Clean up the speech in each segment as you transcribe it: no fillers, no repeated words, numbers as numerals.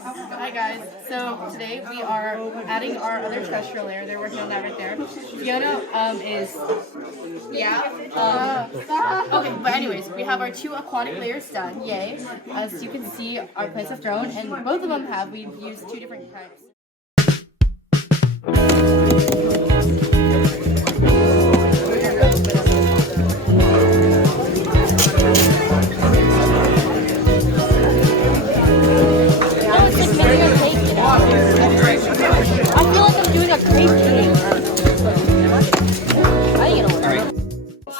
Hi guys. So today we are adding our other terrestrial layer. They're working on that right there. Fiona is okay, but anyways, we have our two aquatic layers done. Yay! As you can see, our plants have grown, and both of them have. We've used two different types.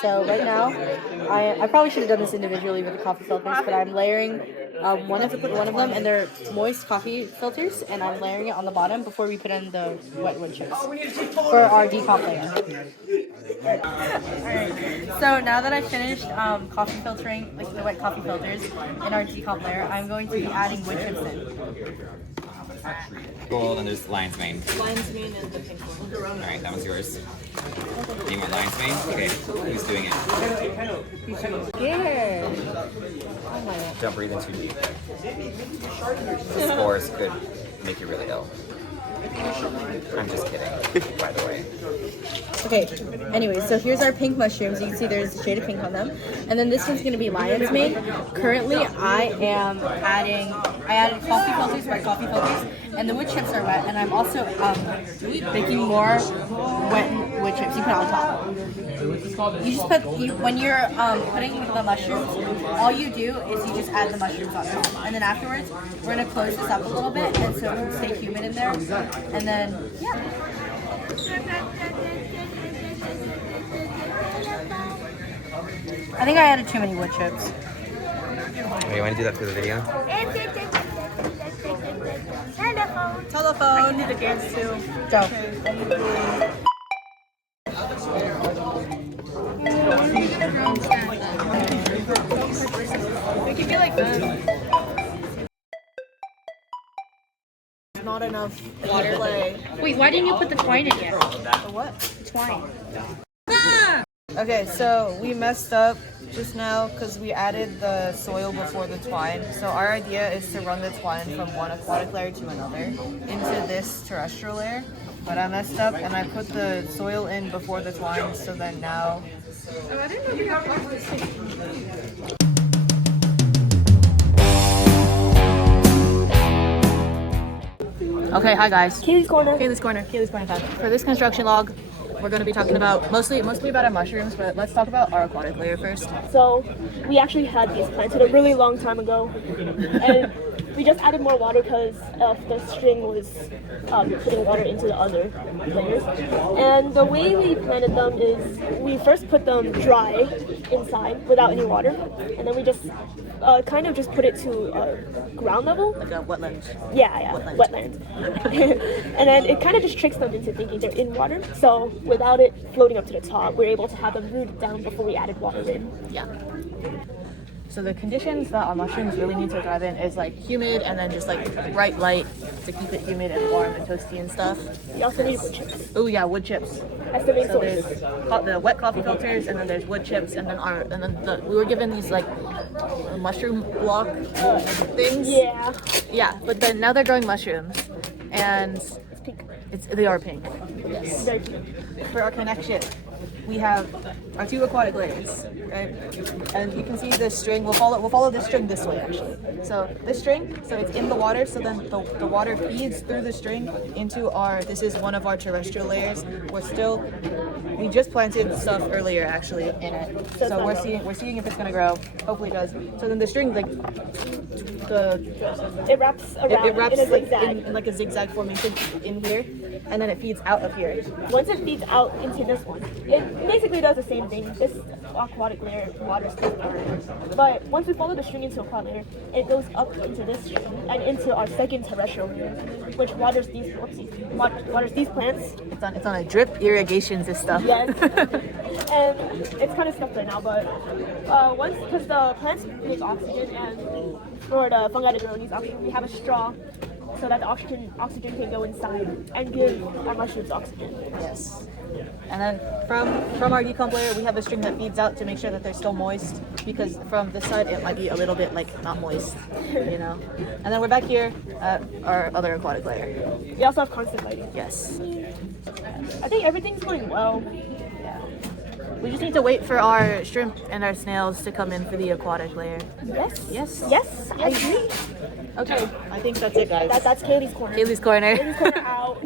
So right now, I probably should have done this individually with the coffee filters, but I'm layering one of them, and they're moist coffee filters, and I'm layering it on the bottom before we put in the wet wood chips for our decomp layer. Alright, so now that I've finished coffee filtering, like the wet coffee filters in our decomp layer, I'm going to be adding wood chips in. Gold, and there's lion's mane. Lion's mane and the pink one. Alright, that was yours. You want lion's mane? Okay, who's doing it? Yeah. Don't breathe in too deep. The spores could make you really ill. I'm just kidding, by the way. Okay, anyway, so here's our pink mushrooms. You can see there's a shade of pink on them. And then this one's going to be lion's mane. Currently, I added coffee filters, wet coffee filters, and the wood chips are wet. And I'm also baking more wet wood chips. You put on top. You just put, when you're putting the mushrooms, all you do is you just add the mushrooms on top. And then afterwards, we're going to close this up a little bit, and so it'll stay humid in there. And then, yeah. I think I added too many wood chips. Oh, you want to do that for the video? Telephone. I need to dance too. Go. We can be like that. Not enough water play. Wait, why didn't you put the twine in yet? The what? The twine. Okay, so we messed up just now because we added the soil before the twine. So our idea is to run the twine from one aquatic layer to another into this terrestrial layer. But I messed up and I put the soil in before the twine, so then now... Oh, I didn't know you have Okay, hi guys. Kaylee's Corner. Kaylee's Corner time. For this construction log, we're going to be talking about mostly about our mushrooms, but let's talk about our aquatic layer first. So we actually had these planted a really long time ago, and we just added more water because the string was putting water into the other layers. And the way we planted them is we first put them dry inside without any water, and then we just kind of just put it to ground level. Like a wetland. Yeah, wetland. And then it kind of just tricks them into thinking they're in water. So without it floating up to the top, we're able to have them rooted down before we added water in. Yeah. So the conditions that our mushrooms really need to thrive in is like humid, and then just like bright light to keep it humid and warm and toasty and stuff. We also need wood chips. Oh yeah, wood chips. That's the main So source. there's the wet coffee filters, and then there's wood chips, and then we were given these like mushroom block things. Yeah. Yeah, but then now they're growing mushrooms, and It's pink. they are pink. Yes. Very pink. For our connection, we have our two aquatic layers, right? And you can see this string. We'll follow this string this way actually. So this string, so it's in the water. So then the water feeds through the string into our. This is one of our terrestrial layers. We just planted stuff earlier actually in it. So we're seeing if it's gonna grow. Hopefully it does. So then the string It wraps around it wraps in a zigzag. in like a zigzag formation in here, and then it feeds out of here. Once it feeds out into this one, it basically does the same thing. This aquatic layer waters this part. But once we follow the string into a quad layer, it goes up into this string and into our second terrestrial layer, which waters these plants. It's on a drip irrigation system. Yes. And it's kind of stuck right now, but because the plants make oxygen, and for the fungi to grow, it needs oxygen, we have a straw so that the oxygen can go inside and give our mushrooms oxygen. Yes. And then from our decomp layer, we have a string that feeds out to make sure that they're still moist, because from this side it might be a little bit like not moist, you know. And then we're back here at our other aquatic layer. We also have constant lighting. Yes. I think everything's going well. Yeah. We just need to wait for our shrimp and our snails to come in for the aquatic layer. Yes. Yes. Yes. I agree. Okay. I think that's it, guys. That's Kaylee's corner. Kaylee's corner. Kaylee's corner out.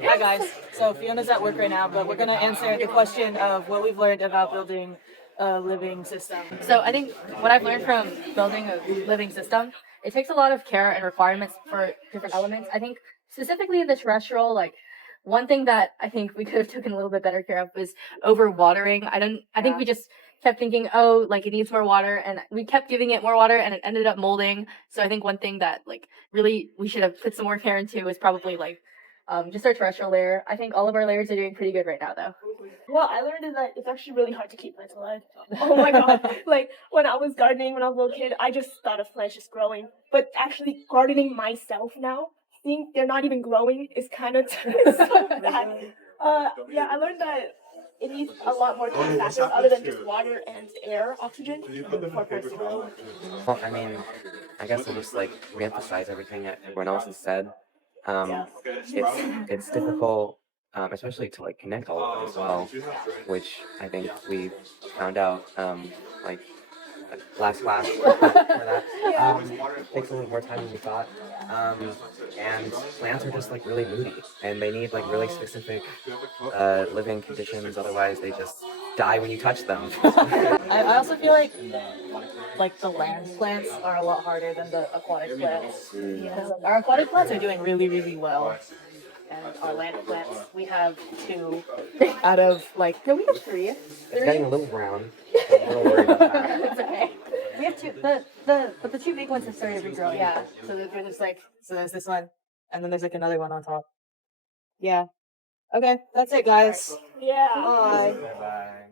Hi guys, so Fiona's at work right now, but we're going to answer the question of what we've learned about building a living system. So I think what I've learned from building a living system, it takes a lot of care and requirements for different elements. I think specifically in the terrestrial, like one thing that I think we could have taken a little bit better care of was over watering. I think we just kept thinking, oh, like it needs more water, and we kept giving it more water and it ended up molding. So I think one thing that like really we should have put some more care into is probably like just our terrestrial layer. I think all of our layers are doing pretty good right now though. What I learned is that it's actually really hard to keep plants alive. Oh my god. Like when I was gardening when I was a little kid, I just thought of plants just growing. But actually gardening myself now, seeing they're not even growing is kind of so bad. Yeah, I learned that it needs a lot more factors other than just water and air, oxygen, for plants to grow. Well, I mean, I guess I'll just like reemphasize everything that everyone else has said. It's difficult, especially to like connect all of it as well, which I think we found out like last class for that. Takes a little more time than we thought. And plants are just like really moody, and they need like really specific living conditions. Otherwise, they just die when you touch them. I also feel like the land plants are a lot harder than the aquatic plants. Because our aquatic plants are doing really, really well. And our land plants, we have 2 out of like, no, we have 3. It's getting a little brown. I'm a little worried about that. It's okay. We have 2. But the 2 big ones have started regrowing. Yeah, so there's like, so there's this one, and then there's like another one on top. Yeah. Okay, that's it, guys. Yeah. Bye. Bye.